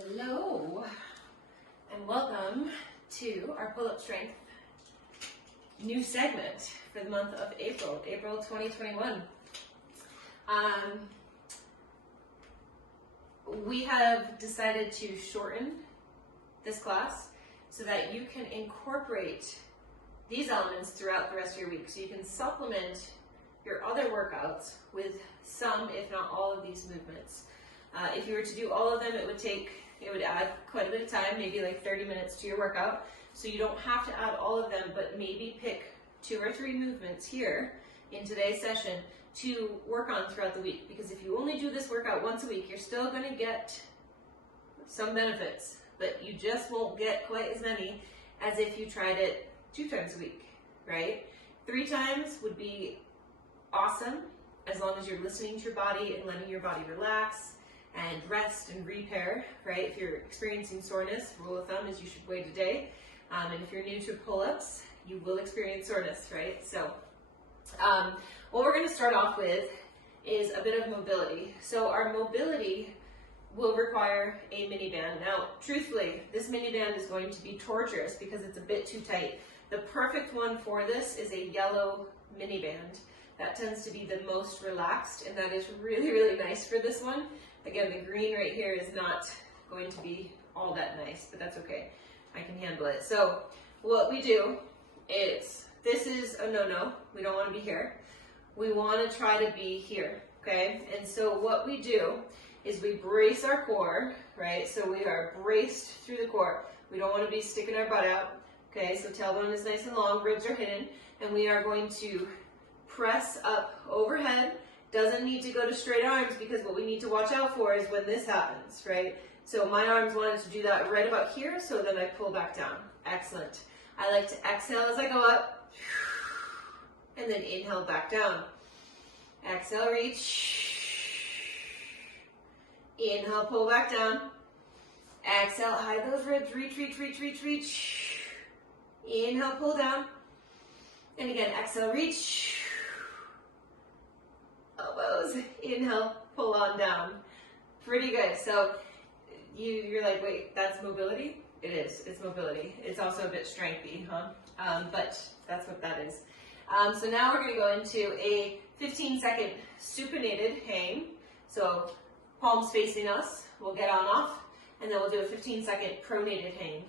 Hello, and welcome to our pull-up strength new segment for the month of April 2021. We have decided to shorten this class so that you can incorporate these elements throughout the rest of your week. So you can supplement your other workouts with some, if not all, of these movements. If you were to do all of them, it would add quite a bit of time, maybe like 30 minutes to your workout. So you don't have to add all of them, but maybe pick 2 or 3 movements here in today's session to work on throughout the week. Because if you only do this workout once a week, you're still going to get some benefits, but you just won't get quite as many as if you tried it 2 times a week, right? 3 times would be awesome, as long as you're listening to your body and letting your body relax and rest and repair, right? If you're experiencing soreness, rule of thumb is you should wait a day. And if you're new to pull-ups, you will experience soreness, right? So what we're going to start off with is a bit of mobility. So our mobility will require a mini band. Now, truthfully, this mini band is going to be torturous because it's a bit too tight. The perfect one for this is a yellow mini band. That tends to be the most relaxed, and that is really, really nice for this one. Again, the green right here is not going to be all that nice, but that's okay. I can handle it. So what we do is, this is a no-no. We don't want to be here. We want to try to be here, okay? And so what we do is we brace our core, right? So we are braced through the core. We don't want to be sticking our butt out, okay? So tailbone is nice and long, ribs are hidden, and we are going to press up overhead. Doesn't need to go to straight arms, because what we need to watch out for is when this happens, right? So my arms wanted to do that right about here, so then I pull back down. Excellent. I like to exhale as I go up, and then inhale back down. Exhale, reach. Inhale, pull back down. Exhale, hide those ribs, reach, reach, reach, reach, reach. Inhale, pull down. And again, exhale, reach. Elbows, inhale, pull on down. Pretty good. So you're like, wait, that's mobility? It is, it's mobility. It's also a bit strengthy, huh? But that's what that is. So now we're gonna go into a 15-second supinated hang. So palms facing us, we'll get on off, and then we'll do a 15-second pronated hang.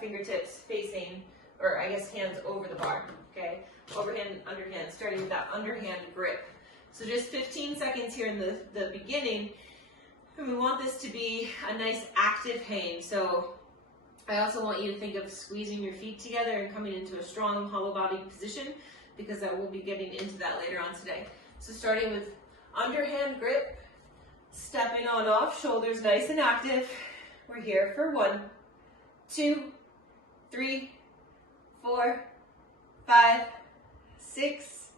Fingertips facing, or I guess hands over the bar, okay? Overhand, underhand, starting with that underhand grip. So just 15 seconds here in the beginning, and we want this to be a nice active hang. So I also want you to think of squeezing your feet together and coming into a strong hollow body position, because I will be getting into that later on today. So starting with underhand grip, stepping on off, shoulders nice and active. We're here for 1, 2, 3, 4, 5, 6,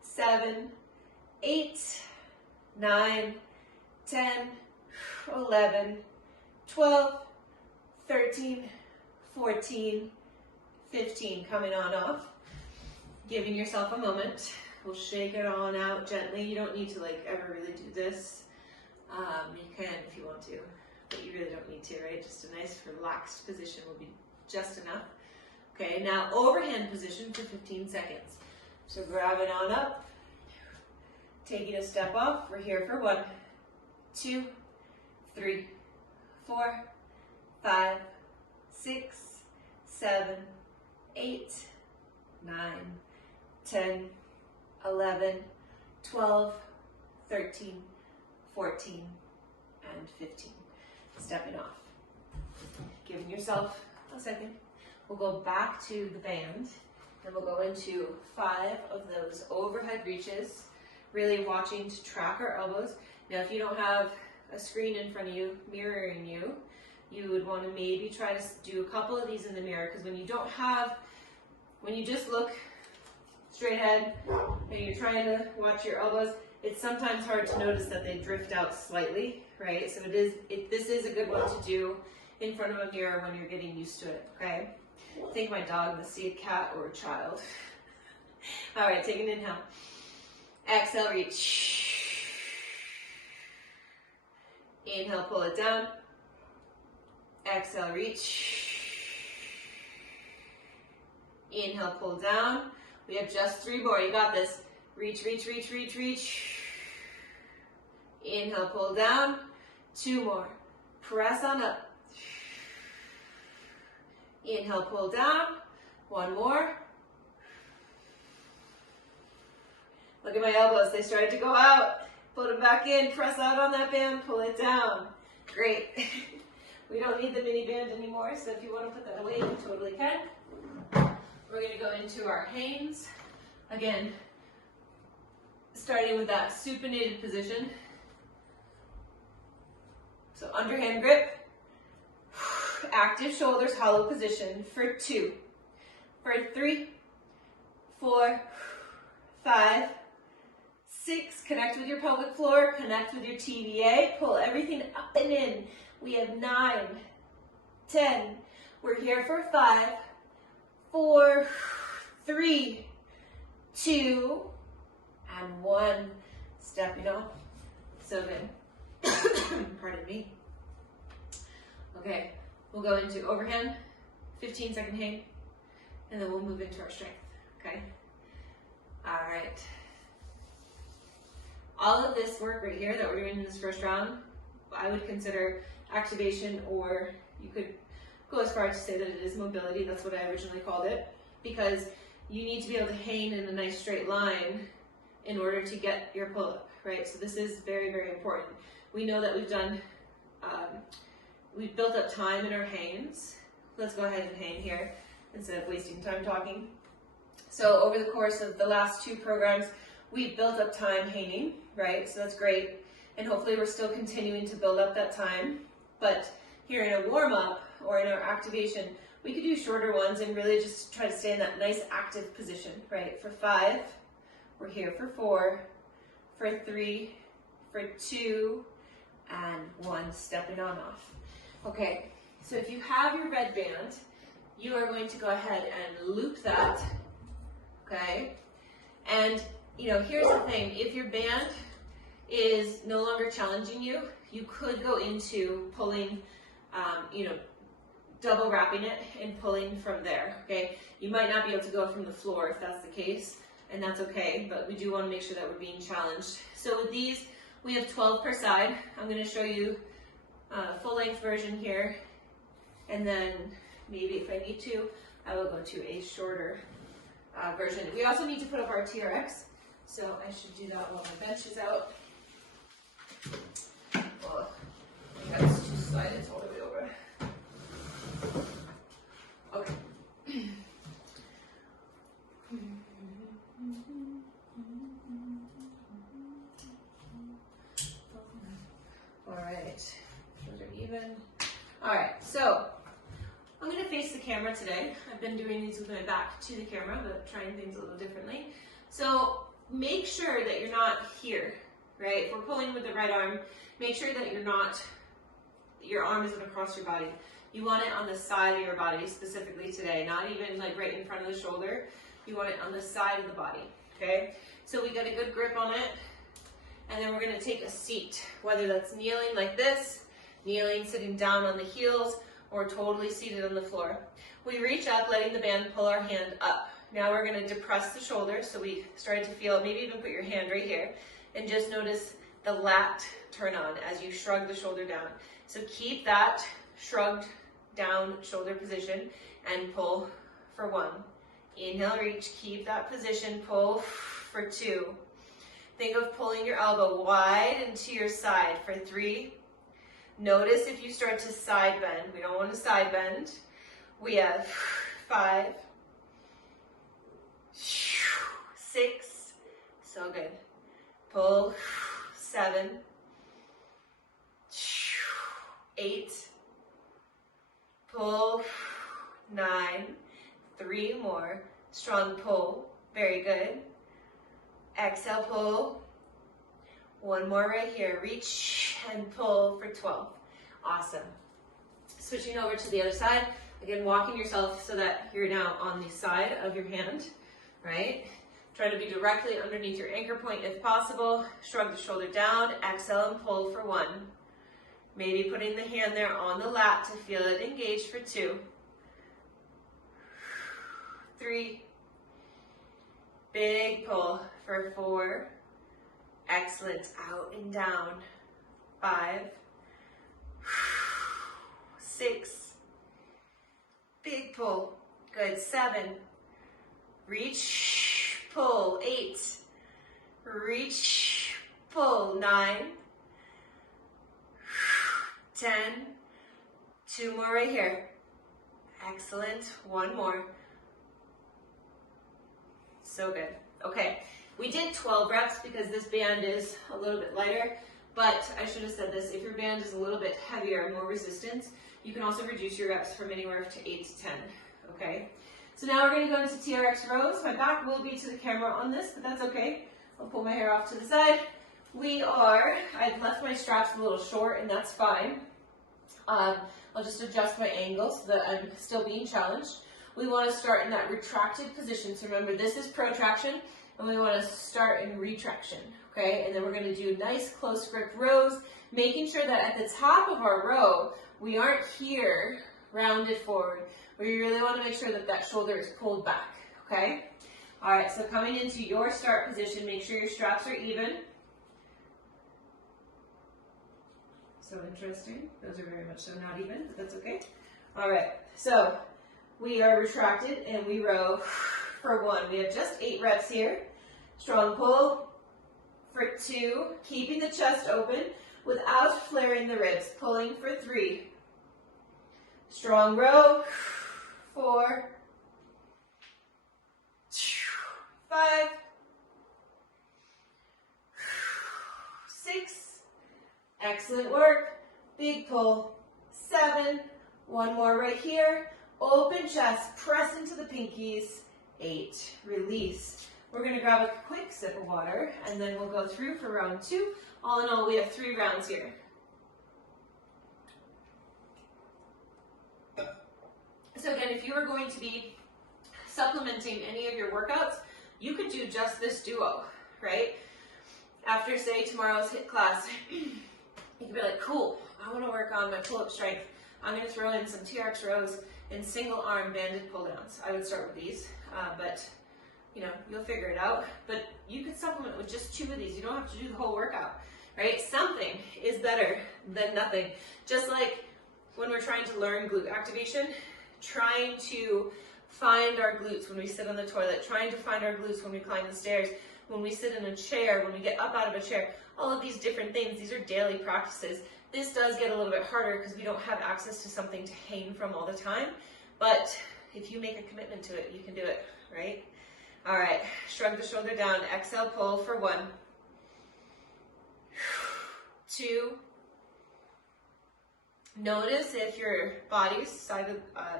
7, 8, 9, 10, 11, 12, 13, 14, 15. Coming on off. Giving yourself a moment. We'll shake it on out gently. You don't need to like ever really do this. You can if you want to, but you really don't need to, right? Just a nice relaxed position will be just enough. Okay, now overhand position for 15 seconds. So grab it on up. Taking a step off. We're here for 1, 2, 3, 4, 5, 6, 7, 8, 9, 10, 11, 12, 13, 14, and 15. Stepping off. Giving yourself a second. We'll go back to the band, and we'll go into 5 of those overhead reaches, really watching to track our elbows. Now, if you don't have a screen in front of you, mirroring you, you would want to maybe try to do a couple of these in the mirror, because when you just look straight ahead and you're trying to watch your elbows, it's sometimes hard to notice that they drift out slightly, right? So this is a good one to do in front of a mirror when you're getting used to it, okay? Think my dog, let's see a cat or a child. All right, take an inhale. Exhale, reach. Inhale, pull it down. Exhale, reach. Inhale, pull down. We have just 3 more. You got this. Reach, reach, reach, reach, reach. Inhale, pull down. 2 more. Press on up. Inhale, pull down. 1 more. Look at my elbows. They started to go out. Put them back in. Press out on that band. Pull it down. Great. We don't need the mini band anymore, so if you want to put that away, you totally can. We're going to go into our Hanes. Again, starting with that supinated position. So underhand grip, active shoulders, hollow position for 2, for 3, 4, 5, 6. Connect with your pelvic floor, connect with your TVA, pull everything up and in. We have 9, 10. We're here for 5, 4, 3, 2, and 1. Stepping off. So good. Pardon me. Okay, we'll go into overhand, 15-second hang, and then we'll move into our strength. Okay? All right. All of this work right here that we're doing in this first round, I would consider activation, or you could go as far as to say that it is mobility. That's what I originally called it, because you need to be able to hang in a nice straight line in order to get your pull-up, right? So this is very, very important. We know that we've built up time in our hangs. Let's go ahead and hang here instead of wasting time talking. So over the course of the last 2 programs, we've built up time hanging, right? So that's great. And hopefully we're still continuing to build up that time. But here in a warm-up or in our activation, we could do shorter ones and really just try to stay in that nice active position, right? For 5, we're here for 4, for 3, for 2, and 1, stepping on off. Okay, so if you have your red band, you are going to go ahead and loop that, okay? And, you know, here's the thing. If your band is no longer challenging you, you could go into pulling, you know, double wrapping it and pulling from there, okay? You might not be able to go from the floor if that's the case, and that's okay, but we do want to make sure that we're being challenged. So with these, we have 12 per side. I'm going to show you a full-length version here, and then maybe if I need to, I will go to a shorter version. We also need to put up our TRX, so I should do that while my bench is out. Oh, I got this 2 slides all the way over. Okay. All right, those are even. All right, so I'm going to face the camera today. I've been doing these with my back to the camera, but trying things a little differently. So make sure that you're not here, right? If we're pulling with the right arm, make sure that your arm isn't across your body. You want it on the side of your body specifically today, not even like right in front of the shoulder. You want it on the side of the body, okay? So we got a good grip on it, and then we're gonna take a seat, whether that's kneeling like this, kneeling, sitting down on the heels, or totally seated on the floor. We reach up, letting the band pull our hand up. Now we're gonna depress the shoulder, so we started to feel, maybe even put your hand right here, and just notice the lat turn on as you shrug the shoulder down. So keep that shrugged down shoulder position and pull for 1. Inhale, reach, keep that position, pull for 2. Think of pulling your elbow wide into your side for 3. Notice if you start to side bend. We don't want to side bend. We have 5, 6, so good. Pull, 7, 8, pull, 9, 3 more, strong pull, very good. Exhale, pull, 1 more right here, reach and pull for 12, awesome. Switching over to the other side, again walking yourself so that you're now on the side of your hand, right? Try to be directly underneath your anchor point if possible, shrug the shoulder down, exhale and pull for 1. Maybe putting the hand there on the lat to feel it engaged for 2. 3. Big pull for 4. Excellent. Out and down. 5. 6. Big pull. Good. 7. Reach, pull. 8. Reach, pull. 9. 10. 2 more right here. Excellent. 1 more. So good. Okay, we did 12 reps because this band is a little bit lighter, but I should have said this, if your band is a little bit heavier, more resistance, you can also reduce your reps from anywhere to 8 to 10, okay? So now we're gonna go into Trx rows. My back will be to the camera on this, but that's okay. I'll pull my hair off to the side. I've left my straps a little short and that's fine. I'll just adjust my angle so that I'm still being challenged. We want to start in that retracted position. So remember, this is protraction, and we want to start in retraction, okay? And then we're going to do nice close grip rows, making sure that at the top of our row, we aren't here, rounded forward. We really want to make sure that that shoulder is pulled back, okay? All right, so coming into your start position, make sure your straps are even. So interesting. Those are very much so not even, but that's okay. All right, so we are retracted and we row for 1. We have just 8 reps here. Strong pull for 2, keeping the chest open without flaring the ribs, pulling for 3. Strong row, 4, 5, 6, excellent work, big pull, 7, 1 more right here. Open chest, press into the pinkies. 8, release. We're going to grab a quick sip of water and then we'll go through for round 2. All in all, we have 3 rounds here. So again, if you are going to be supplementing any of your workouts, you could do just this duo, right? After, say, tomorrow's HIIT class, you could be like, cool, I want to work on my pull-up strength. I'm going to throw in some Trx rows and single arm banded pull downs. I would start with these, but you know, you'll figure it out. But you could supplement with just 2 of these. You don't have to do the whole workout, right? Something is better than nothing. Just like when we're trying to learn glute activation, trying to find our glutes when we sit on the toilet, trying to find our glutes when we climb the stairs, when we sit in a chair, when we get up out of a chair, all of these different things, these are daily practices. This does get a little bit harder because we don't have access to something to hang from all the time, but if you make a commitment to it, you can do it, right? All right, shrug the shoulder down, exhale, pull for 1, 2, notice if your body's side of,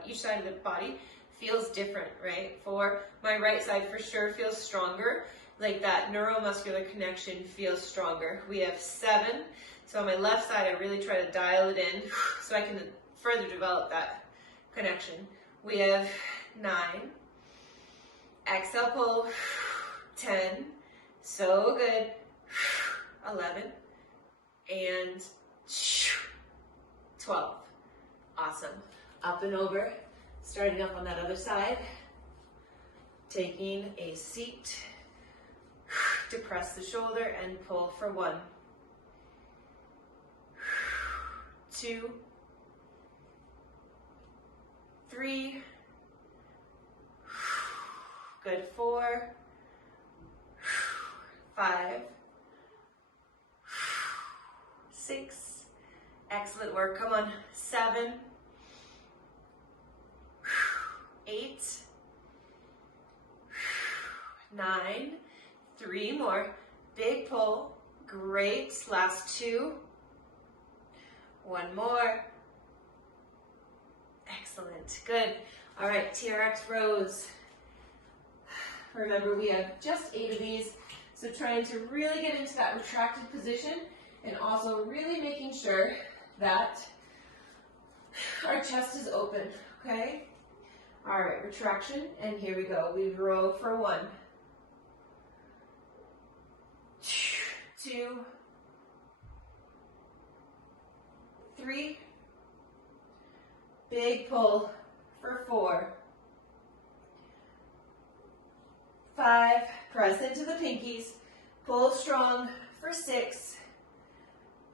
each side of the body feels different, right? For my right side for sure feels stronger, like that neuromuscular connection feels stronger. We have 7. So on my left side, I really try to dial it in so I can further develop that connection. We have 9. Exhale, pull. 10. So good. 11. And 12. Awesome. Up and over. Starting up on that other side. Taking a seat. Depress the shoulder and pull for 1. 2, 3, good, 4, 5, 6, excellent work, come on, 7, 8, 9, 3 more, big pull, great, last 2, 1 more. Excellent. Good. All right, Trx rows. Remember, we have just 8 of these, so trying to really get into that retracted position and also really making sure that our chest is open, okay? All right, retraction, and here we go. We row for 1, 2, 3. Big pull for 4. 5. Press into the pinkies. Pull strong for 6.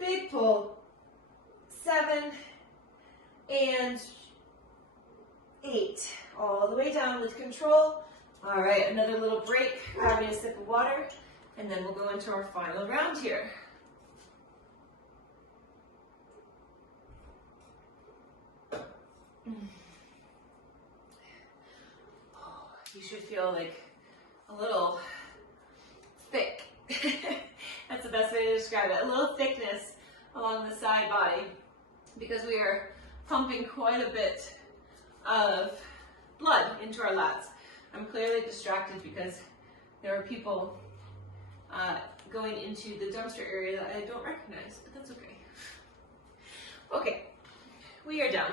Big pull. 7. And 8. All the way down with control. All right, another little break. Grab me a sip of water, and then we'll go into our final round here. You should feel like a little thick. That's the best way to describe it. A little thickness along the side body, because we are pumping quite a bit of blood into our lats. I'm clearly distracted because there are people going into the dumpster area that I don't recognize, but that's okay. Okay, we are done.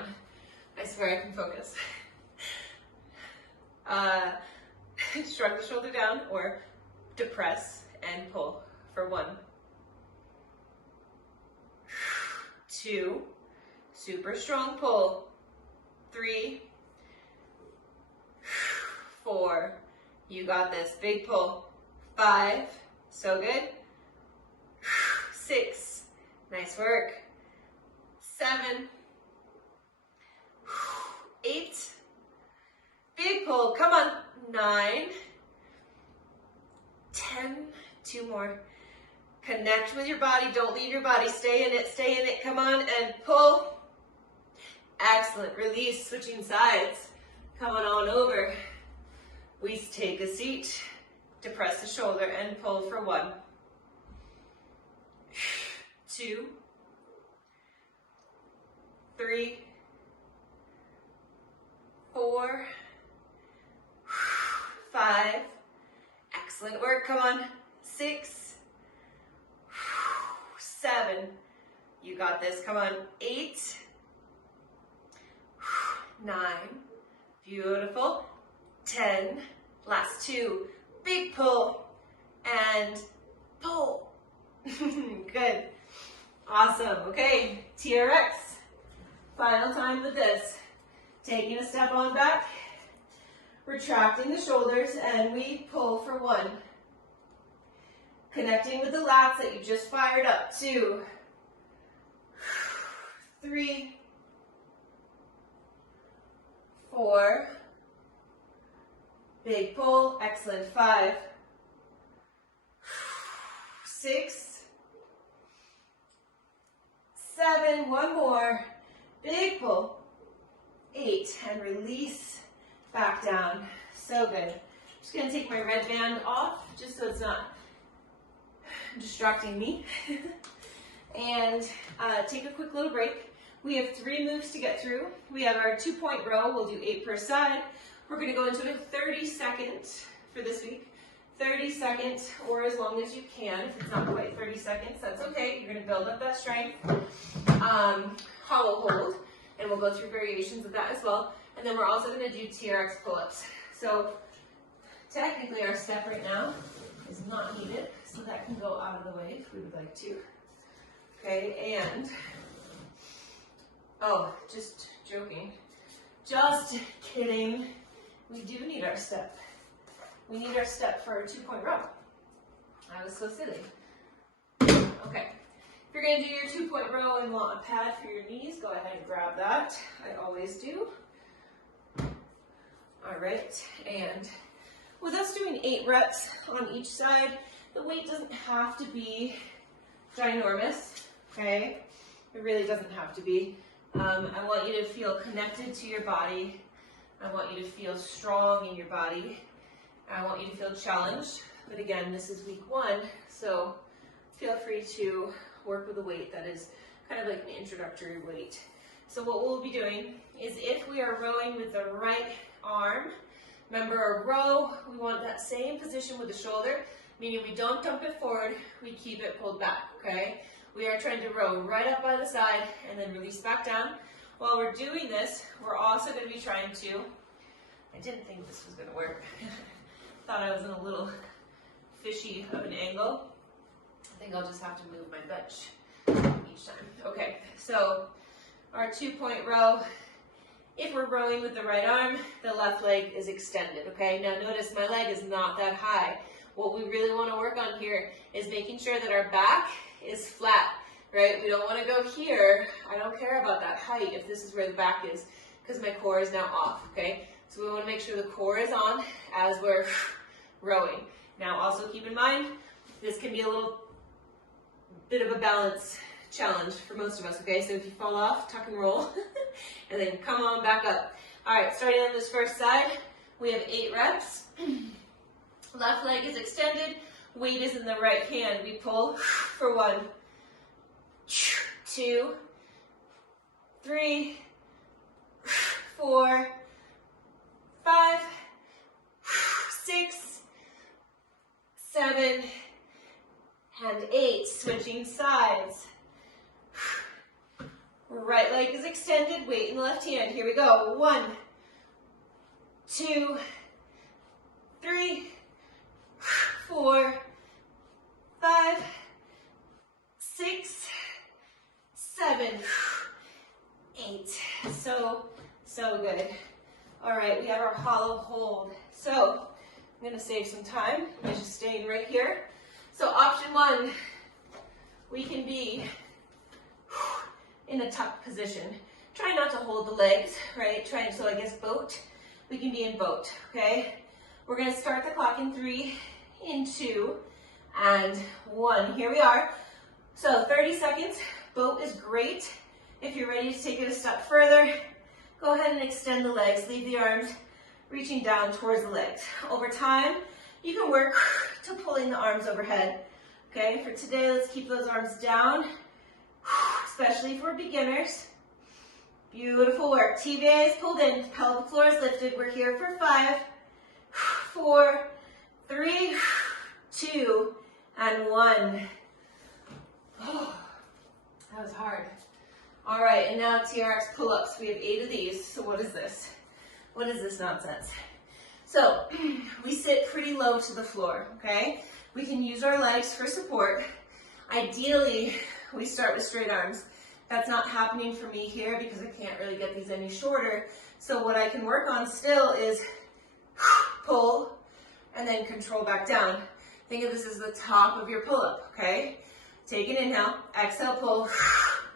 I swear I can focus. Shrug the shoulder down or depress and pull for 1. 2, super strong pull. 3, 4, you got this, big pull. 5, so good. 6, nice work. 7, 8, big pull, come on. 9, 10, 2 more. Connect with your body, don't leave your body, stay in it, come on, and pull. Excellent, release, switching sides. Coming on over. We take a seat, depress the shoulder, and pull for 1. 2, 3, 4, 5, excellent work, come on, 6, 7, you got this, come on, 8, 9, beautiful, 10, last 2, big pull, and pull, good, awesome, okay, TRX, final time with this, taking a step on back, retracting the shoulders, and we pull for 1. Connecting with the lats that you just fired up. 2, 3, 4, big pull, excellent. 5, 6, 7, 1 more, big pull. 8, and release. Back down. So good. I'm just going to take my red band off just so it's not distracting me. And take a quick little break. We have 3 moves to get through. We have our 2-point row. We'll do 8 per side. We're going to go into a 30-second for this week. 30 seconds or as long as you can. If it's not quite 30 seconds, that's okay. You're going to build up that strength. Hollow hold. And we'll go through variations of that as well. And then we're also going to do Trx Pull Ups. So technically our step right now is not needed, so that can go out of the way if we would like to. Okay, and, oh, just joking. Just kidding. We do need our step. We need our step for a 2-point row. I was so silly. Okay. If you're going to do your 2-point row and want a pad for your knees, go ahead and grab that. I always do. All right, and with us doing 8 reps on each side, the weight doesn't have to be ginormous, okay? It really doesn't have to be. I want you to feel connected to your body. I want you to feel strong in your body. I want you to feel challenged. But again, this is week 1, so feel free to work with a weight that is kind of like an introductory weight. So what we'll be doing is, if we are rowing with the right arm, remember a row, we want that same position with the shoulder, meaning we don't dump it forward, we keep it pulled back, okay? We are trying to row right up by the side and then release back down. While we're doing this, we're also going to be trying to, I didn't think this was going to work. Thought I was in a little fishy of an angle. I think I'll just have to move my bench each time. Okay, so our 2-point row. If we're rowing with the right arm, the left leg is extended, okay? Now notice my leg is not that high. What we really want to work on here is making sure that our back is flat, right? We don't want to go here. I don't care about that height if this is where the back is, because my core is now off, okay? So we want to make sure the core is on as we're rowing. Now also keep in mind, this can be a little bit of a balance challenge for most of us, okay? So if you fall off, tuck and roll, and then come on back up. All right, starting on this first side, we have 8 reps. Left leg is extended, weight is in the right hand. We pull for 1, 2, 3, 4, 5, 6, 7, and 8. Switching sides. Right leg is extended, weight in the left hand. Here we go. 1, 2, 3, 4, 5, 6, 7, 8. So good. All right, we have our hollow hold. So I'm going to save some time by just staying right here. So option 1, we can be in a tuck position. Try not to hold the legs, right? So I guess boat. We can be in boat, okay? We're going to start the clock in 3, in 2, and 1. Here we are. So 30 seconds. Boat is great. If you're ready to take it a step further, go ahead and extend the legs. Leave the arms reaching down towards the legs. Over time, you can work to pulling the arms overhead. Okay, for today, let's keep those arms down, especially for beginners. Beautiful work. TVA is pulled in, pelvic floor is lifted. We're here for 5, 4, 3, 2, and 1. Oh, that was hard. All right, and now Trx Pull Ups. We have 8 of these. So what is this? What is this nonsense? So we sit pretty low to the floor, okay? We can use our legs for support. Ideally, we start with straight arms. That's not happening for me here because I can't really get these any shorter. So what I can work on still is pull and then control back down. Think of this as the top of your pull-up, okay? Take an inhale, exhale, pull,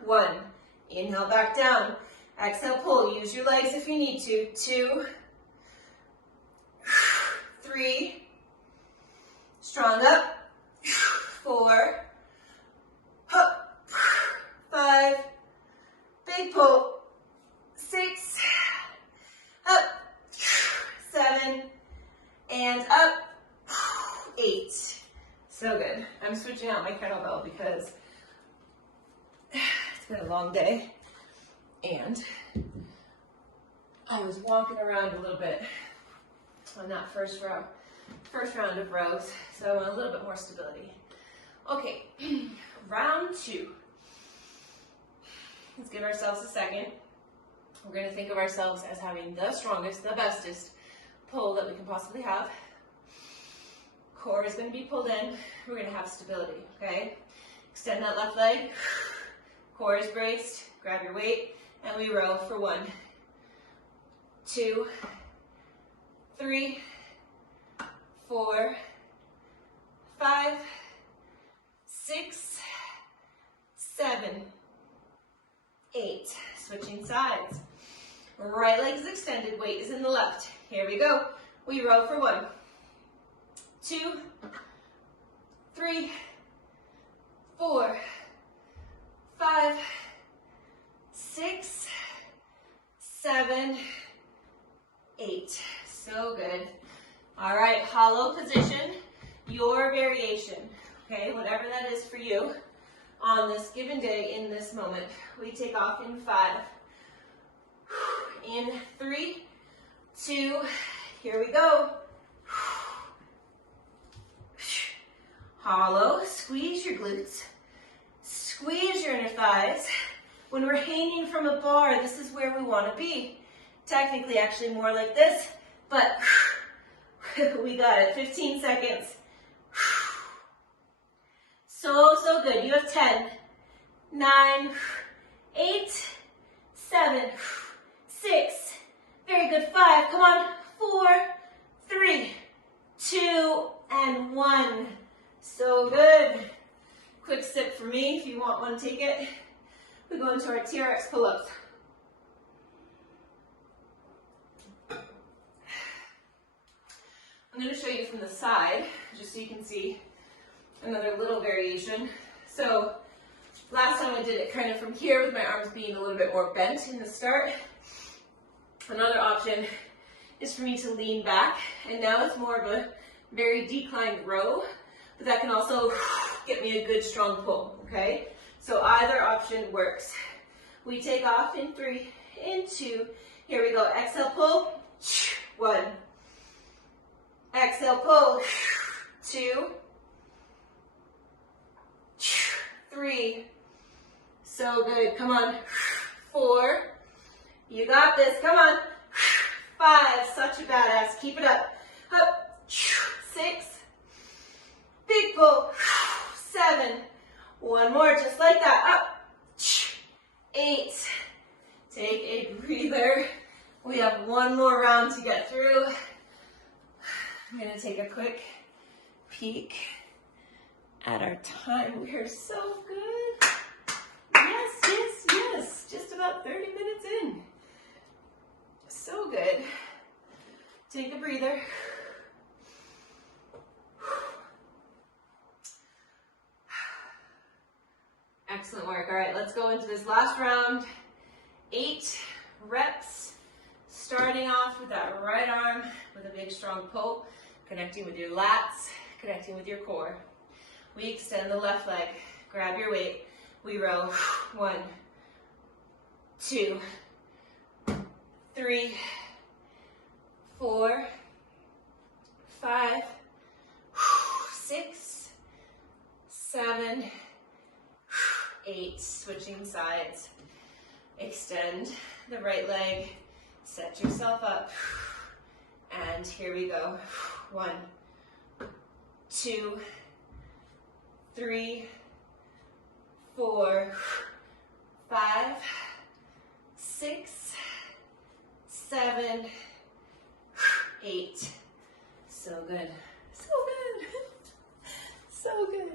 1. Inhale back down, exhale, pull. Use your legs if you need to. 2, 3, strong up, 4, 5, big pull, 6, up, 7, and up, 8. So good. I'm switching out my kettlebell because it's been a long day and I was walking around a little bit on that first round of rows, so I want a little bit more stability. Okay, round 2. Let's give ourselves a second. We're going to think of ourselves as having the strongest, the bestest pull that we can possibly have. Core is going to be pulled in. We're going to have stability, okay? Extend that left leg. Core is braced. Grab your weight, and we row for 1, 2, 3, 4, 5, 6, 7, 8. Switching sides. Right leg is extended, weight is in the left. Here we go. We row for 1, 2, 3, 4, 5, 6, 7, 8. So good. All right, hollow position, your variation, okay? Whatever that is for you on this given day in this moment. We take off in 5, in 3, 2, here we go. Hollow, squeeze your glutes, squeeze your inner thighs. When we're hanging from a bar, this is where we want to be. Technically, actually more like this, but we got it. 15 seconds. So good. You have 10, 9, 8, 7, 6, very good, 5, come on, 4, 3, 2, and 1. So good. Quick sip for me, if you want one, take it. We go into our Trx Pull Ups. I'm going to show you from the side, just so you can see another little variation. So last time I did it kind of from here with my arms being a little bit more bent in the start. Another option is for me to lean back, and now it's more of a very declined row, but that can also get me a good strong pull, okay? So either option works. We take off in 3, in 2, here we go, exhale, pull, 1. Exhale, pull, 2, 3, so good, come on, 4, you got this, come on, 5, such a badass, keep it up, 6, big pull, 7, one more, just like that, up, 8, take a breather, we have one more round to get through. I'm going to take a quick peek at our time. We are so good. Yes, yes, yes. Just about 30 minutes in. So good. Take a breather. Excellent work. All right, let's go into this last round. 8 reps. Starting off with that right arm with a big strong pull. Connecting with your lats, connecting with your core. We extend the left leg, grab your weight, we row, 1, 2, 3, 4, 5, 6, 7, 8, switching sides. Extend the right leg, set yourself up, and here we go. 1, 2, 3, 4, 5, 6, 7, 8. So good. So good. So good.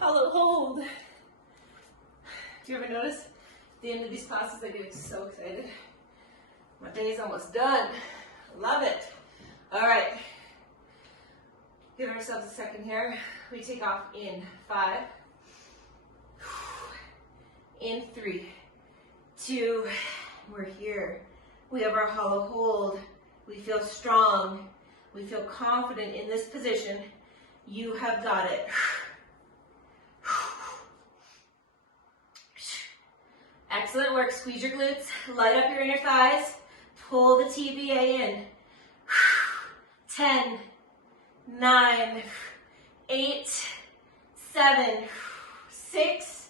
Hollow hold. Do you ever notice at the end of these classes I get so excited? My day's almost done. Love it. All right. Give ourselves a second here. We take off in 5, in 3, 2, we're here. We have our hollow hold. We feel strong. We feel confident in this position. You have got it. Excellent work. Squeeze your glutes. Light up your inner thighs. Pull the TVA in. 10, 9, 8, 7, 6,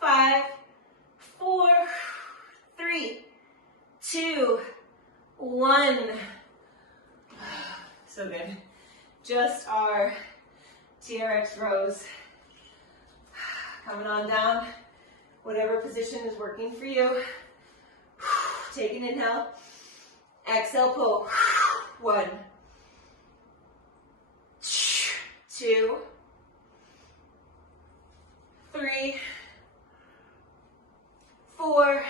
5, 4, 3, 2, 1. So good. Just our Trx rows. Coming on down. Whatever position is working for you. Take an inhale. Exhale, pull. 1, 2, 3, 4,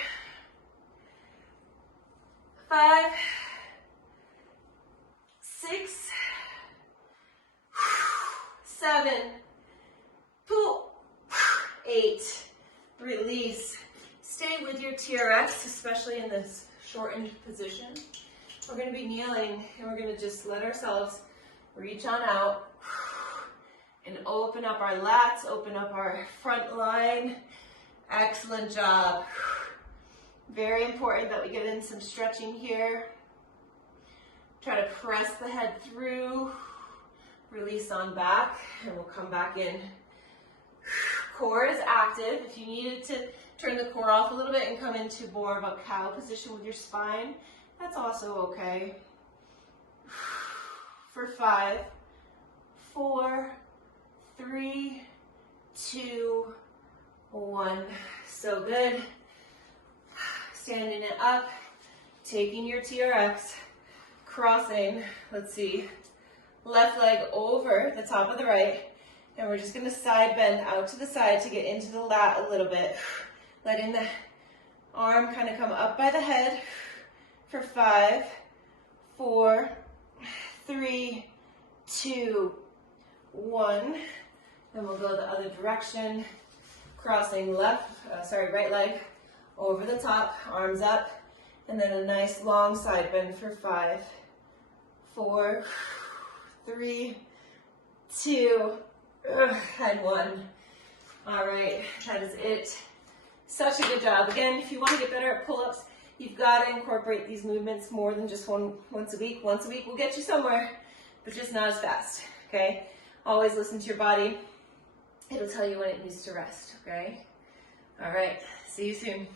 5, 6, 7, pull, 8, release. Stay with your TRX, especially in this shortened position. We're going to be kneeling and we're going to just let ourselves reach on out and open up our lats, open up our front line. Excellent job. Very important that we get in some stretching here. Try to press the head through, release on back, and we'll come back in. Core is active. If you needed to turn the core off a little bit and come into more of a cow position with your spine, that's also okay. For 5, 4, 3, 2, 1. So good. standing it up, taking your TRX, crossing, let's see, left leg over the top of the right, and we're just gonna side bend out to the side to get into the lat a little bit, letting the arm kind of come up by the head for 5, 4, 3, 2, 1. Then we'll go the other direction, crossing right leg over the top, arms up, and then a nice long side bend for 5, 4, 3, 2, and 1. All right, that is it. Such a good job. Again, if you want to get better at pull-ups, you've got to incorporate these movements more than just once a week. Once a week will get you somewhere, but just not as fast, okay? Always listen to your body. It'll tell you when it needs to rest, okay? All right, see you soon.